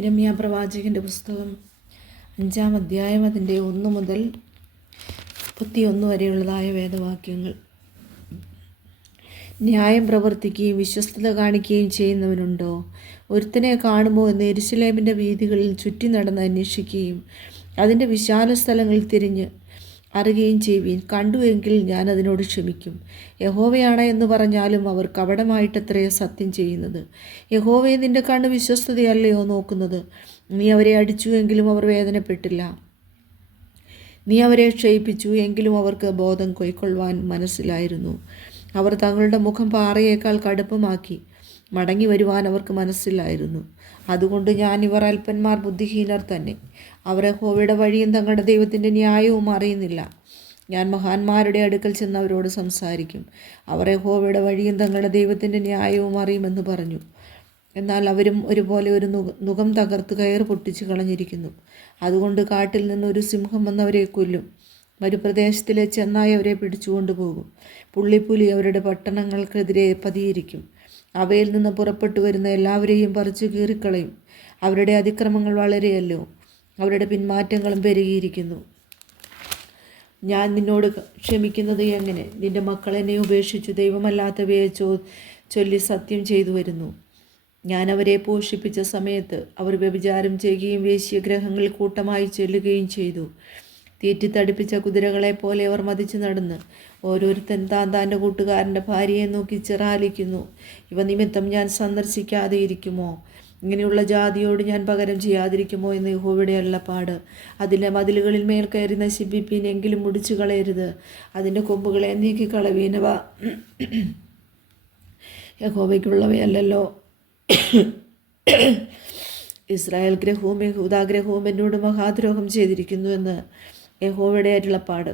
യിരെമ്യാ പ്രവാചകൻ്റെ പുസ്തകം 5-ാം അധ്യായം അതിൻ്റെ 1 മുതൽ 31 വരെയുള്ളതായ വേദവാക്യങ്ങൾ. ന്യായം പ്രവർത്തിക്കുകയും വിശ്വസ്തത കാണിക്കുകയും ചെയ്യുന്നവനുണ്ടോ? ഒരുത്തനെ കാണുമോ എന്ന് യെരൂശലേമിൻ്റെ വീഥികളിൽ ചുറ്റി നടന്ന് അന്വേഷിക്കുകയും അതിൻ്റെ വിശാല സ്ഥലങ്ങളിൽ തിരിഞ്ഞ് അറിയുകയും ചെയ്യുവീൻ. കണ്ടുവെങ്കിൽ ഞാൻ അതിനോട് ക്ഷമിക്കും. യഹോവയാണ് എന്ന് പറഞ്ഞാലും അവർ കപടമായിട്ടത്രേ സത്യം ചെയ്യുന്നത്. യഹോവയെ നിന്റെ കണ്ണ് വിശ്വസ്തതയല്ലയോ നോക്കുന്നത്? നീ അവരെ അടിച്ചു എങ്കിലും അവർ വേദനപ്പെട്ടില്ല. നീ അവരെ ക്ഷയിപ്പിച്ചു എങ്കിലും അവർക്ക് ബോധം കൈക്കൊള്ളുവാൻ മനസ്സിലായിരുന്നു. അവർ തങ്ങളുടെ മുഖം പാറയേക്കാൾ കടുപ്പമാക്കി. മടങ്ങി വരുവാൻ അവർക്ക് മനസ്സിലായിരുന്നു. അതുകൊണ്ട് ഇവർ അല്പന്മാർ, ബുദ്ധിഹീനർ തന്നെ. അവർ യഹോവയുടെ വഴിയും തങ്ങളുടെ ദൈവത്തിൻ്റെ ന്യായവും അറിയുന്നില്ല. ഞാൻ മഹാന്മാരുടെ അടുക്കൽ ചെന്ന് അവരോട് സംസാരിക്കും. അവർ യഹോവയുടെ വഴിയും തങ്ങളുടെ ദൈവത്തിൻ്റെ ന്യായവും അറിയുമെന്ന് പറഞ്ഞു. എന്നാൽ അവരും ഒരുപോലെ ഒരു നുകം തകർത്ത് കയറ് പൊട്ടിച്ച് കളഞ്ഞിരിക്കുന്നു. അതുകൊണ്ട് കാട്ടിൽ നിന്നൊരു സിംഹം വന്നവരെ കൊല്ലും. മരുപ്രദേശത്തിലെ ചെന്നായി അവരെ പിടിച്ചുകൊണ്ടുപോകും. പുള്ളിപ്പുലി അവരുടെ പട്ടണങ്ങൾക്കെതിരെ പതിയിരിക്കും. അവയിൽ നിന്ന് പുറപ്പെട്ടു വരുന്ന എല്ലാവരെയും പറിച്ചു കീറിക്കളയും. അവരുടെ അതിക്രമങ്ങൾ വളരെയല്ലോ, അവരുടെ പിന്മാറ്റങ്ങളും പെരുകിയിരിക്കുന്നു. ഞാൻ നിന്നോട് ക്ഷമിക്കുന്നത് എങ്ങനെ? നിന്റെ മക്കൾ എന്നെ ഉപേക്ഷിച്ചു ദൈവമല്ലാത്തവയെ ചൊല്ലി സത്യം ചെയ്തു വരുന്നു. ഞാൻ അവരെ പോഷിപ്പിച്ച സമയത്ത് അവർ വ്യഭിചാരം ചെയ്യുകയും വേശ്യഗ്രഹങ്ങളിൽ കൂട്ടമായി ചെല്ലുകയും ചെയ്തു. തീറ്റിത്തടിപ്പിച്ച കുതിരകളെ പോലെ അവർ മതിച്ചു നടന്ന് ഓരോരുത്തൻ താൻ്റെ കൂട്ടുകാരൻ്റെ ഭാര്യയെ നോക്കി ചിറാലിക്കുന്നു. ഇവ നിമിത്തം ഞാൻ സന്ദർശിക്കാതെ ഇരിക്കുമോ? ഇങ്ങനെയുള്ള ജാതിയോട് ഞാൻ പകരം ചെയ്യാതിരിക്കുമോ എന്ന് യഹോവയുടെ അരുളപ്പാട്. അതിൻ്റെ മതിലുകളിൽ മേൽ കയറി നശിപ്പിപ്പീൻ, എങ്കിലും മുടിച്ചു കളയരുത്. അതിൻ്റെ കൊമ്പുകളെ നീക്കിക്കളവീനവ യഹോവയ്ക്കുള്ളവയല്ലോ. ഇസ്രായേൽ ഗ്രഹവും യഹൂദാഗ്രഹവും എന്നോട് മഹാദ്രോഹം ചെയ്തിരിക്കുന്നുവെന്ന് യഹോവയുടെ അരുളപ്പാട്.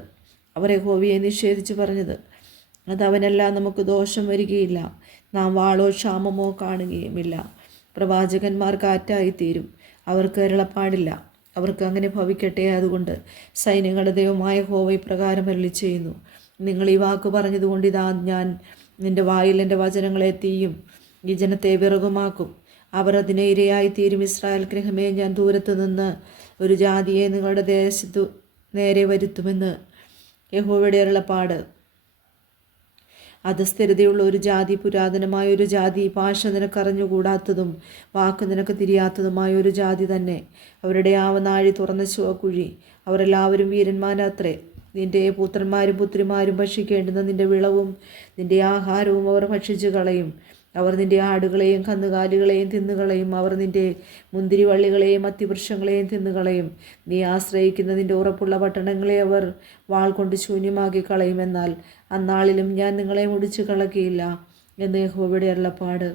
അവർ യഹോവയെ നിഷേധിച്ച് പറഞ്ഞത്, അത് അവനെല്ലാം നമുക്ക് ദോഷം വരികയില്ല. നാം വാളോ ക്ഷാമമോ കാണുകയുമില്ല. പ്രവാചകന്മാർ കാറ്റായിത്തീരും. അവർക്ക് അരുളപ്പാടില്ല. അവർക്ക് അങ്ങനെ ഭവിക്കട്ടെ. അതുകൊണ്ട് സൈന്യങ്ങളുടെ ദൈവമായ യഹോവ ഇപ്രകാരം അരുളി ചെയ്യുന്നു, നിങ്ങൾ ഈ വാക്ക് പറഞ്ഞതുകൊണ്ട് ഇതാ ഞാൻ നിൻ്റെ വായിൽ എൻ്റെ വചനങ്ങളെ തീയും ഈ ജനത്തെ വിറകുമാക്കും. അവർ അതിനെ ഇരയായി തീരും. ഇസ്രായേൽ ഗൃഹമേ, ഞാൻ ദൂരത്തു നിന്ന് ഒരു ജാതിയെ നിങ്ങളുടെ ദേശത്തു നേരെ വരുത്തുമെന്ന് യഹോവയുടെ അരുളപ്പാട്. അധസ്ഥിരതയുള്ള ഒരു ജാതി, പുരാതനമായ ഒരു ജാതി, ഭാഷ നിനക്കറിഞ്ഞുകൂടാത്തതും വാക്ക് നിനക്ക് തിരിയാത്തതുമായ ഒരു ജാതി തന്നെ. അവരുടെ ആവനാഴി തുറന്ന ശവക്കുഴി. അവരെല്ലാവരും വീരന്മാരത്രേ. നിൻ്റെ പുത്രന്മാരും പുത്രിമാരും ഭക്ഷിക്കേണ്ടുന്ന നിൻ്റെ വിളവും നിൻ്റെ ആഹാരവും അവർ ഭക്ഷിച്ചു കളയും. അവർ നിൻ്റെ ആടുകളെയും കന്നുകാലികളെയും തിന്നുകളയും. അവർ നിൻ്റെ മുന്തിരിവള്ളികളെയും അത്തിവൃക്ഷങ്ങളെയും തിന്നുകളയും. നീ ആശ്രയിക്കുന്ന നിൻ്റെ ഉറപ്പുള്ള പട്ടണങ്ങളെ അവർ വാൾ കൊണ്ട് ശൂന്യമാക്കി കളയും. എന്നാൽ അന്നാളിലും ഞാൻ നിങ്ങളെ മുടിച്ചു കളകിയില്ല എന്ന് യഹോവയുടെ അരുളപ്പാട്.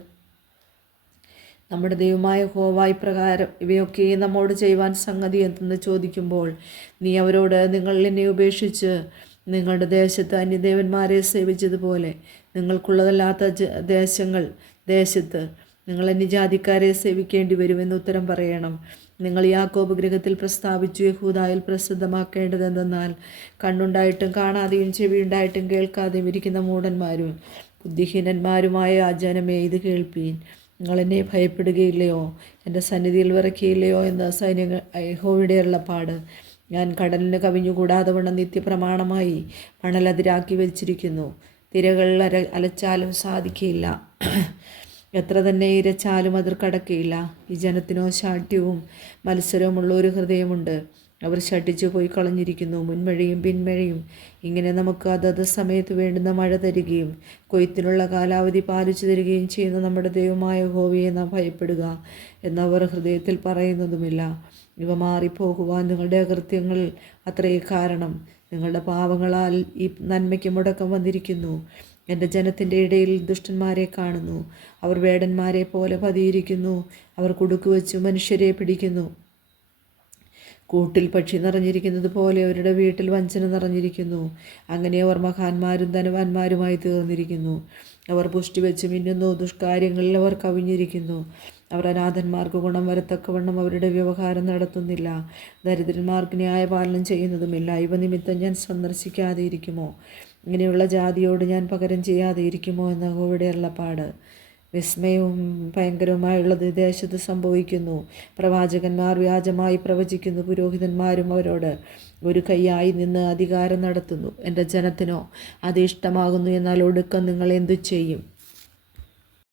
നമ്മുടെ ദൈവമായ യഹോവ ഇപ്രകാരം ഇവയൊക്കെ നമ്മോട് ചെയ്യുവാൻ സംഗതി എന്തെന്ന് ചോദിക്കുമ്പോൾ നീ അവരോട്, നിങ്ങൾ എന്നെ ഉപേക്ഷിച്ച് നിങ്ങളുടെ ദേശത്ത് അന്യദേവന്മാരെ സേവിച്ചതുപോലെ നിങ്ങൾക്കുള്ളതല്ലാത്ത ദേശത്ത് നിങ്ങൾ അന്യജാതിക്കാരെ സേവിക്കേണ്ടി വരുമെന്ന് ഉത്തരം പറയണം. നിങ്ങൾ യാക്കോബ് ഗൃഹത്തിൽ പ്രസ്താവിച്ചു, യഹൂദായിൽ പ്രസിദ്ധമാക്കേണ്ടതെന്തെന്നാൽ, കണ്ണുണ്ടായിട്ടും കാണാതെയും ചെവിയുണ്ടായിട്ടും കേൾക്കാതെയും ഇരിക്കുന്ന മൂഢന്മാരും ബുദ്ധിഹീനന്മാരുമായ ആ ജനമേ, ഇത് കേൾപ്പീൻ. നിങ്ങൾ എന്നെ ഭയപ്പെടുകയില്ലയോ? എൻ്റെ സന്നിധിയിൽ വിറയ്ക്കുകയില്ലയോ എന്ന് യഹോവയുടെ അരുളപ്പാട്. ഞാൻ കടലിന് കവിഞ്ഞുകൂടാതെ വണ്ണം നിത്യപ്രമാണമായി മണലതിരാക്കി വെച്ചിരിക്കുന്നു. തിരകൾ അലച്ചാലും സാധിക്കുകയില്ല, എത്ര തന്നെ ഇരച്ചാലും അതിർ കടക്കുകയില്ല. ഈ ജനത്തിനോ ശാഠ്യവും മത്സരവുമുള്ള ഒരു ഹൃദയമുണ്ട്. അവർ ശഠിച്ചു പോയി കളഞ്ഞിരിക്കുന്നു. മുൻമഴയും പിന്മഴയും ഇങ്ങനെ നമുക്ക് അതത് സമയത്ത് വേണ്ടുന്ന മഴ തരികയും കൊയ്ത്തിനുള്ള കാലാവധി പാലിച്ചു തരികയും ചെയ്യുന്ന നമ്മുടെ ദൈവമായ യഹോവയെ നാം ഭയപ്പെടുക എന്നവർ ഹൃദയത്തിൽ പറയുന്നതുമില്ല. ഇവ മാറിപ്പോകുവാൻ നിങ്ങളുടെ അകൃത്യങ്ങൾ അത്രയേ കാരണം. നിങ്ങളുടെ പാവങ്ങളാൽ ഈ നന്മയ്ക്ക് മുടക്കം വന്നിരിക്കുന്നു. എൻ്റെ ജനത്തിൻ്റെ ഇടയിൽ ദുഷ്ടന്മാരെ കാണുന്നു. അവർ വേടന്മാരെ പോലെ പതിയിരിക്കുന്നു. അവർ കുടുക്കുവെച്ച് മനുഷ്യരെ പിടിക്കുന്നു. കൂട്ടിൽ പക്ഷി നിറഞ്ഞിരിക്കുന്നത് പോലെ അവരുടെ വീട്ടിൽ വഞ്ചന നിറഞ്ഞിരിക്കുന്നു. അങ്ങനെ അവർ മഹാന്മാരും ധനവാന്മാരുമായി തീർന്നിരിക്കുന്നു. അവർ പുഷ്ടി വെച്ച് മിന്നുന്നു. ദുഷ്കാര്യങ്ങളിൽ അവർ കവിഞ്ഞിരിക്കുന്നു. അവർ അനാഥന്മാർക്ക് ഗുണം വരത്തക്കവണ്ണം അവരുടെ വ്യവഹാരം നടത്തുന്നില്ല. ദരിദ്രന്മാർക്ക് ന്യായപാലനം ചെയ്യുന്നതുമില്ല. ഇവ നിമിത്തം ഞാൻ സന്ദർശിക്കാതെ ഇരിക്കുമോ? ഇങ്ങനെയുള്ള ജാതിയോട് ഞാൻ പകരം ചെയ്യാതെ ഇരിക്കുമോ എന്ന് യഹോവയുടെ അരുളപ്പാട്. വിസ്മയവും ഭയങ്കരവുമായുള്ളത് ദേശത്ത് സംഭവിക്കുന്നു. പ്രവാചകന്മാർ വ്യാജമായി പ്രവചിക്കുന്നു, പുരോഹിതന്മാരും അവരോട് ഒരു കൈയായി നിന്ന് അധികാരം നടത്തുന്നു. എൻ്റെ ജനത്തിനോ അത് ഇഷ്ടമാകുന്നു, എന്നാൽ ഒടുക്കം നിങ്ങൾ എന്തു ചെയ്യും?